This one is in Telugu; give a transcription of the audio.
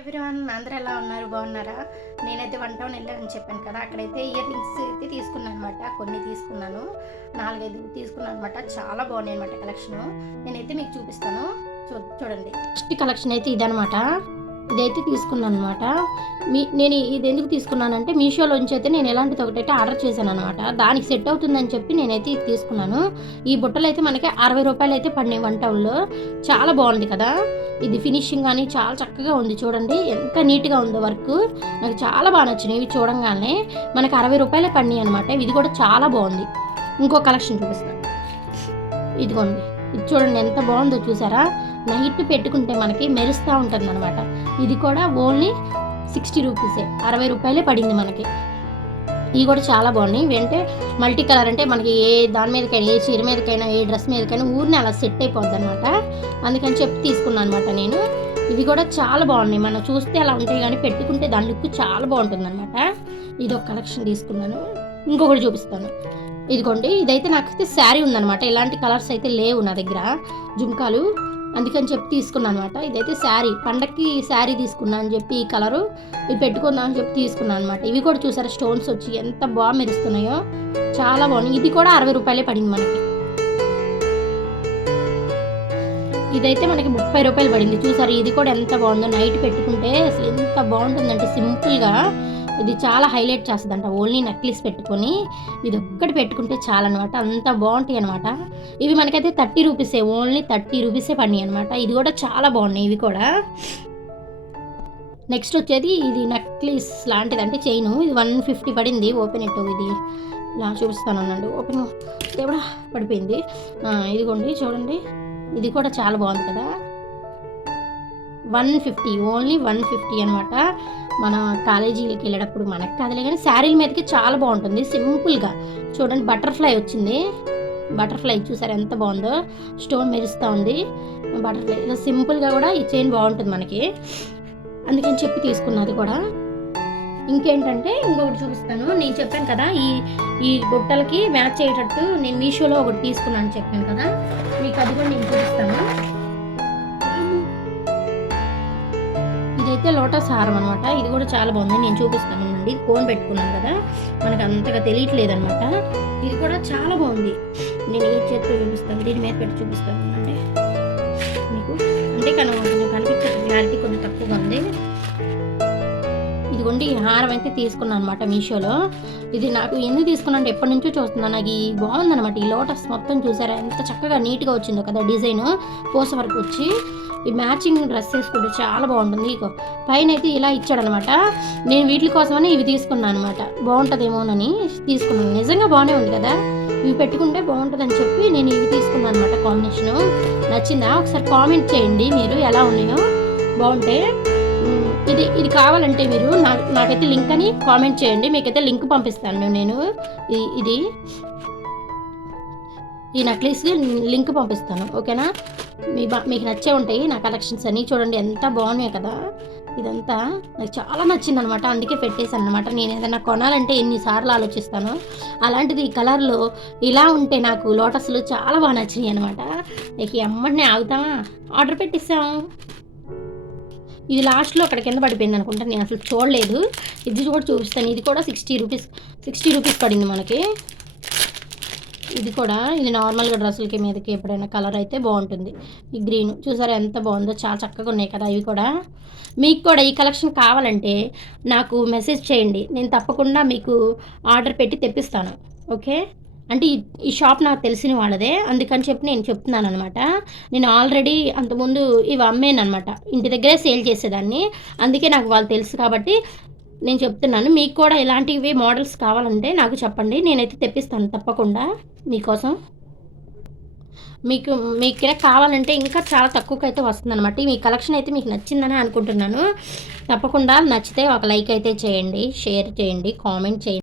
ఎవ్రీవన్ అందరూ ఎలా ఉన్నారు? బాగున్నారా? నేనైతే వన్ టౌన్ వెళ్ళానని చెప్పాను కదా, అక్కడైతే ఇయర్ రింగ్స్ అయితే తీసుకున్నాను అనమాట. కొన్ని తీసుకున్నాను, 4-5 తీసుకున్నాను అనమాట. చాలా బాగున్నాయి అనమాట కలెక్షను. నేనైతే మీకు చూపిస్తాను, చూడండి. ఫస్ట్ కలెక్షన్ అయితే ఇదనమాట. ఇదైతే తీసుకున్నాను అనమాట. నేను ఇది ఎందుకు తీసుకున్నానంటే మీషోలోంచి అయితే నేను ఎలాంటిది ఒకటైతే ఆర్డర్ చేశాను అనమాట. దానికి సెట్ అవుతుందని చెప్పి నేనైతే ఇది తీసుకున్నాను. ఈ బుట్టలు అయితే మనకి 60 రూపాయలు అయితే పడినాయి వన్ టౌన్లో. చాలా బాగుంది కదా, ఇది ఫినిషింగ్ కానీ చాలా చక్కగా ఉంది. చూడండి ఎంత నీట్గా ఉందో వర్క్. నాకు చాలా బాగా నచ్చినాయి ఇవి చూడంగానే. మనకి 60 రూపాయలే పడినాయి అనమాట. ఇది కూడా చాలా బాగుంది. ఇంకో కలెక్షన్ చూపిస్తాను, ఇదిగోండి. ఇది చూడండి ఎంత బాగుందో, చూసారా? నైట్ పెట్టుకుంటే మనకి మెరుస్తూ ఉంటుంది అనమాట. ఇది కూడా ఓన్లీ 60 రూపీసే, 60 రూపాయలే పడింది మనకి. ఇవి కూడా చాలా బాగున్నాయి. ఇవి అంటే మల్టీ కలర్, అంటే మనకి ఏ దాని మీదకైనా, ఏ చీర మీదకైనా, ఏ డ్రెస్ మీదకైనా ఊరిని అలా సెట్ అయిపోద్ది అనమాట. అందుకని చెప్పి తీసుకున్నాను అనమాట నేను. ఇవి కూడా చాలా బాగున్నాయి. మనం చూస్తే అలా ఉంటాయి కానీ పెట్టుకుంటే దాని లుక్ చాలా బాగుంటుంది అనమాట. ఇది ఒక కలెక్షన్ తీసుకున్నాను. ఇంకొకటి చూపిస్తాను, ఇదిగోండి. ఇదైతే నాకైతే శారీ ఉందనమాట. ఇలాంటి కలర్స్ అయితే లేవు నా దగ్గర, జుంకాలు. అందుకని చెప్పి తీసుకున్నాను అనమాట. ఇదైతే శారీ, పండక్కి శారీ తీసుకున్నా అని చెప్పి ఈ కలరు ఇది పెట్టుకుందాం అని చెప్పి తీసుకున్నాను అనమాట. ఇవి కూడా చూసారా, స్టోన్స్ వచ్చి ఎంత బాగా మెరుస్తున్నాయో, చాలా బాగున్నాయి. ఇది కూడా 60 రూపాయలే పడింది మనకి. ఇదైతే మనకి 30 రూపాయలు పడింది. చూసారు, ఇది కూడా ఎంత బాగుందో. నైట్ పెట్టుకుంటే అసలు ఎంత బాగుంటుందంటే సింపుల్గా ఇది చాలా హైలైట్ చేస్తుందంట. ఓన్లీ నెక్లెస్ పెట్టుకొని ఇది ఒక్కటి పెట్టుకుంటే చాలన్నమాట, అంత బాగుంటాయి అనమాట. ఇవి మనకైతే 30 రూపీసే, ఓన్లీ 30 రూపీసే పడినాయి అనమాట. ఇది కూడా చాలా బాగున్నాయి ఇవి కూడా. నెక్స్ట్ వచ్చేది ఇది నెక్లెస్ లాంటిది, అంటే చైన్. ఇది 150 పడింది. ఓపెన్ ఇట్, ఇది ఇలా చూపిస్తాను అన్నాడు. ఓపెన్ కూడా పడిపోయింది. ఇదిగోండి చూడండి, ఇది కూడా చాలా బాగుంది కదా. 150, ఓన్లీ 150 అనమాట. మన కాలేజీలకి వెళ్ళేటప్పుడు మనకు కాదులే కానీ శారీల మీదకి చాలా బాగుంటుంది సింపుల్గా. చూడండి బటర్ఫ్లై వచ్చింది. బటర్ఫ్లై చూసారు ఎంత బాగుందో, స్టోన్ మెరుస్తూ ఉంది. బటర్ఫ్లై ఇలా సింపుల్గా కూడా ఈ చైన్ బాగుంటుంది మనకి, అందుకని చెప్పి తీసుకున్నది కూడా. ఇంకేంటంటే ఇంకొకటి చూపిస్తాను. నేను చెప్పాను కదా ఈ బుట్టలకి మ్యాచ్ అయ్యేటట్టు నేను మీషోలో ఒకటి తీసుకున్నాను చెప్పాను కదా, మీకు అది కూడా నేను చూపిస్తాను. ఇదైతే లోటస్ హారం అనమాట. ఇది కూడా చాలా బాగుంది, నేను చూపిస్తాను అండి. కోన్ పెట్టుకున్నాను కదా, మనకు అంతగా తెలియట్లేదు అనమాట. ఇది కూడా చాలా బాగుంది. నేను ఈ చేతితో చూపిస్తాను, దీని మీద పెట్టి చూపిస్తాను అంటే మీకు, అంటే కొంచెం కనిపించే క్లారిటీ కొంచెం తక్కువగా ఉంది. ఇదిగోండి ఈ హారం అయితే తీసుకున్నాను అనమాట మీషోలో. ఇది నాకు ఎందుకు తీసుకున్నాను, ఎప్పటి నుంచో చూస్తున్నాను. నాకు ఈ బాగుందనమాట. ఈ లోటస్ మొత్తం చూసారా ఎంత చక్కగా నీట్గా వచ్చిందో కదా, డిజైన్ పూస వరకు వచ్చి. ఈ మ్యాచింగ్ డ్రెస్ వేసుకుంటే చాలా బాగుంటుంది. ఇక పైన అయితే ఇలా ఇచ్చాడనమాట. నేను వీటి కోసమని ఇవి తీసుకున్నాను అనమాట, బాగుంటుందేమోనని తీసుకున్నాను. నిజంగా బాగానే ఉంది కదా, ఇవి పెట్టుకుంటే బాగుంటుందని చెప్పి నేను ఇవి తీసుకున్నాను అనమాట. కాంబినేషను నచ్చిందా? ఒకసారి కామెంట్ చేయండి మీరు ఎలా ఉన్నాయో. బాగుంటే ఇది కావాలంటే మీరు నాకైతే లింక్ అని కామెంట్ చేయండి, మీకైతే లింక్ పంపిస్తాను నేను. ఇది ఈ నెక్లెస్ లింక్ పంపిస్తాను, ఓకేనా? మీకు నచ్చే ఉంటాయి నా కలెక్షన్స్ అన్నీ. చూడండి ఎంత బాగున్నాయి కదా. ఇదంతా నాకు చాలా నచ్చింది అనమాట, అందుకే పెట్టేశాను అనమాట. నేను ఏదైనా కొనాలంటే ఎన్నిసార్లు ఆలోచిస్తాను. అలాంటిది ఈ కలర్లో ఇలా ఉంటే నాకు లోటస్లు చాలా బాగా నచ్చినాయి అనమాట. ఇక ఎమ్మడినే ఆగుతామా, ఆర్డర్ పెట్టేసాము. ఇది లాస్ట్లో అక్కడ కింద పడిపోయింది అనుకుంటా, నేను అసలు చూడలేదు. ఇది కూడా చూపిస్తాను. ఇది కూడా 60 రూపీస్ పడింది మనకి. ఇది కూడా ఇది నార్మల్గా డ్రెస్సులకి మీదకి ఎప్పుడైనా కలర్ అయితే బాగుంటుంది. ఈ గ్రీన్ చూసారా ఎంత బాగుందో, చాలా చక్కగా ఉన్నాయి కదా ఇవి కూడా. మీకు కూడా ఈ కలెక్షన్ కావాలంటే నాకు మెసేజ్ చేయండి, నేను తప్పకుండా మీకు ఆర్డర్ పెట్టి తెప్పిస్తాను, ఓకే? అంటే ఈ షాప్ నాకు తెలిసిన వాళ్ళదే, అందుకని చెప్పి నేను చెప్తున్నాను అనమాట. నేను ఆల్రెడీ అంతకుముందు ఇవి అమ్మాను అనమాట, ఇంటి దగ్గరే సేల్ చేసేదాన్ని. అందుకే నాకు వాళ్ళు తెలుసు కాబట్టి నేను చెప్తున్నాను. మీకు కూడా ఇలాంటివి మోడల్స్ కావాలంటే నాకు చెప్పండి, నేనైతే తెప్పిస్తాను తప్పకుండా మీకోసం. మీకు కావాలంటే ఇంకా చాలా తక్కువకి అయితే వస్తుంది అనమాట. మీ కలెక్షన్ అయితే మీకు నచ్చిందని అనుకుంటున్నాను. తప్పకుండా నచ్చితే ఒక లైక్ అయితే చేయండి, షేర్ చేయండి, కామెంట్ చేయండి.